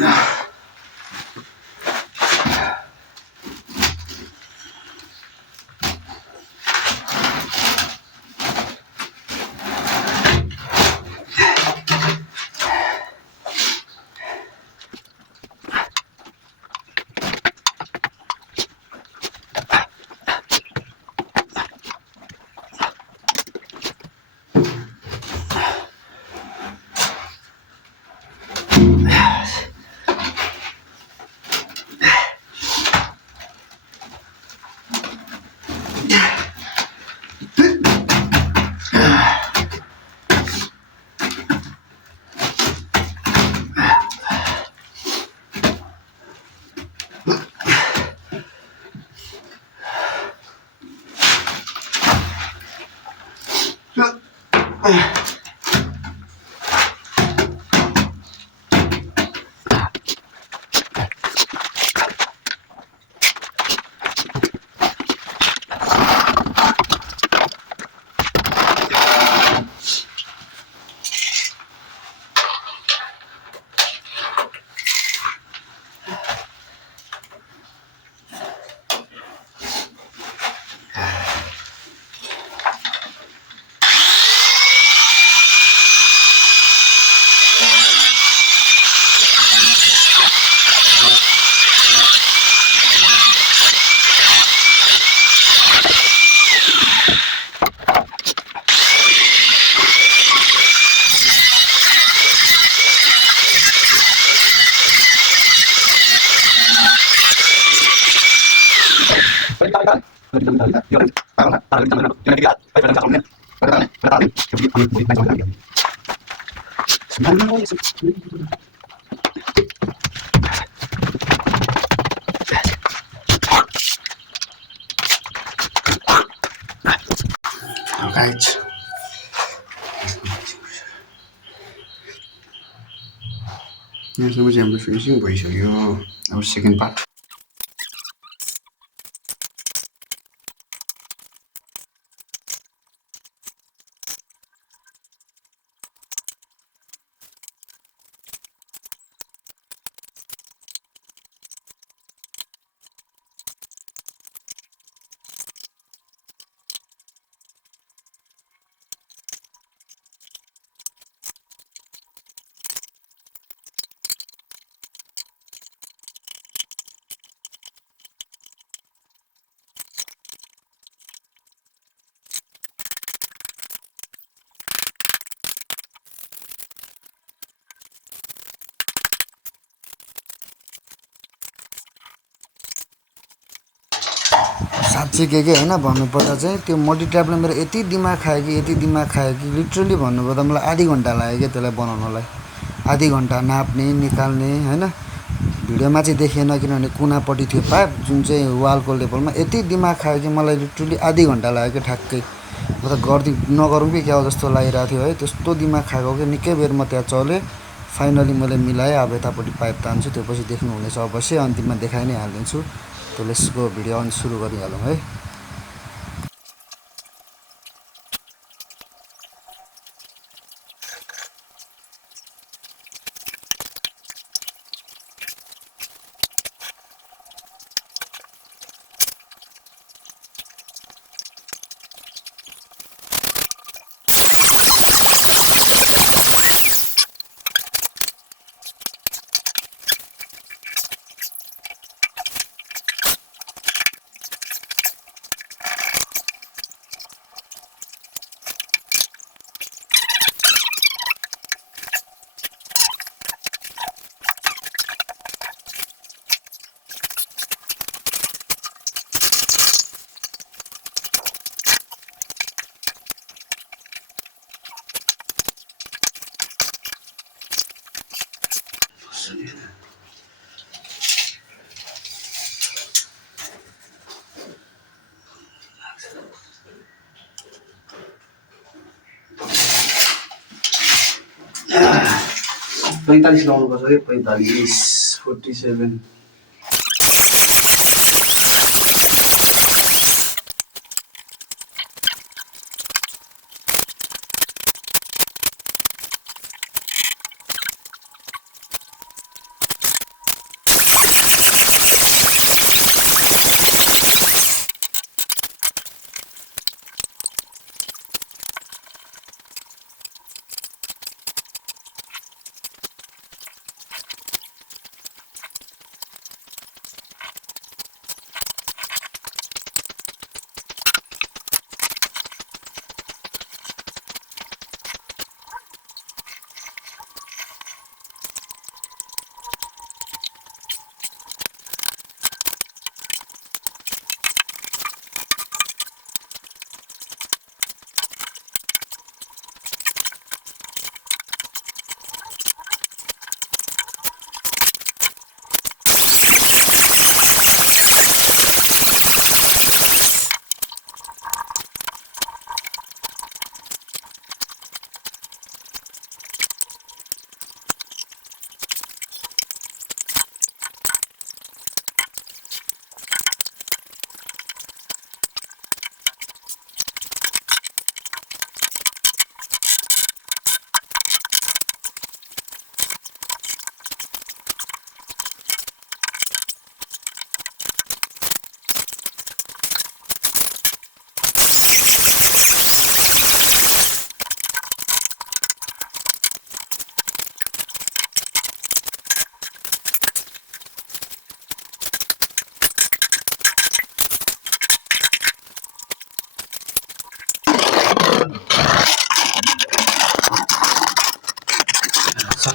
Right. यहाँसम्म चाहिँ हाम्रो फिनिसिङ भइसक्यो अब सेकेन्ड पार्ट साँच्चै के होइन भन्नुपर्दा चाहिँ त्यो मोडी ट्यापले मेरो यति दिमाग खायो कि लिटरली भन्नुपर्दा मलाई आधी घन्टा लाग्यो क्या त्यसलाई बनाउनलाई आधी घन्टा नाप्ने निकाल्ने होइन भिडियोमा चाहिँ देखिएन किनभने कुनापट्टि थियो पाइप जुन चाहिँ वालको लेभलमा यति दिमाग खायो कि मलाई लिटरली आधी घन्टा लाग्यो कि ठ्याक्कै म त नगरौँ कि क्या जस्तो लागिरहेको थियो है त्यस्तो दिमाग खाएको कि निकै बेर म त्यहाँ चलेँ फाइनली मैले मिलाएँ अब यतापट्टि पाइप तान्छु त्यो पछि देख्नुहुनेछ अवश्य अन्तिममा देखाइ नै हालिदिन्छु त्यो लेट्सको भिडियो सुरु गरिहालौँ है 45 लाउनुपर्छ है 45 47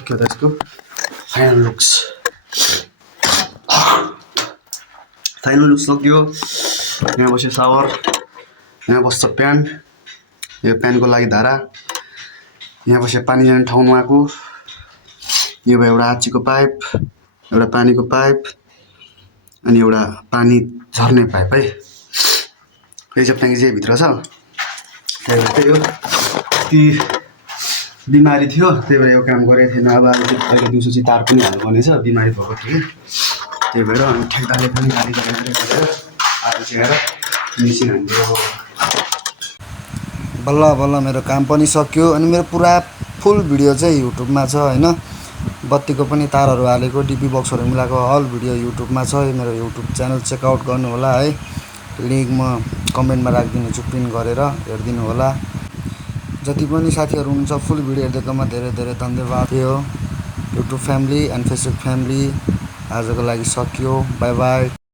सक्यो त्यसको फाइनल लुक्स सक्यो। यहाँ बस्यो सावर, यहाँ बस्छ प्यान, यो प्यानको लागि धारा, यहाँ बस्यो पानी जाने ठाउँमा आएको, यो भयो एउटा आँचीको पाइप, एउटा पानीको पाइप अनि एउटा पानी झर्ने पाइप है। रिजर्भ ट्याङ्की चाहिँ भित्र छ। त्यही हो, ती बिमारी थियो त्यही भएर यो काम गरेको थिएन। अब अहिले दिउँसो चाहिँ तार पनि हाल्नुपर्ने छ, बिमारी भएको थियो त्यही भएर। अनि ठेक्दारले पनि गाली गरेर आएर चाहिँ हेर मेसिन हान्दियो। बल्ल बल्ल मेरो काम पनि सक्यो। अनि मेरो पुरा फुल भिडियो चाहिँ युट्युबमा छ होइन। बत्तीको पनि तारहरू हालेको, डिपी बक्सहरू मिलाएको हल भिडियो युट्युबमा छ। मेरो युट्युब च्यानल चेकआउट गर्नु होला है। लिङ्क म कमेन्टमा राखिदिन्छु, पिन गरेर हेरिदिनु होला। जति पनि साथीहरू हुनुहुन्छ फुल भिडियो हेरिदिएकोमा धेरै धेरै धन्यवाद। यो YouTube family and Facebook family आजको लागि सकियो। By by.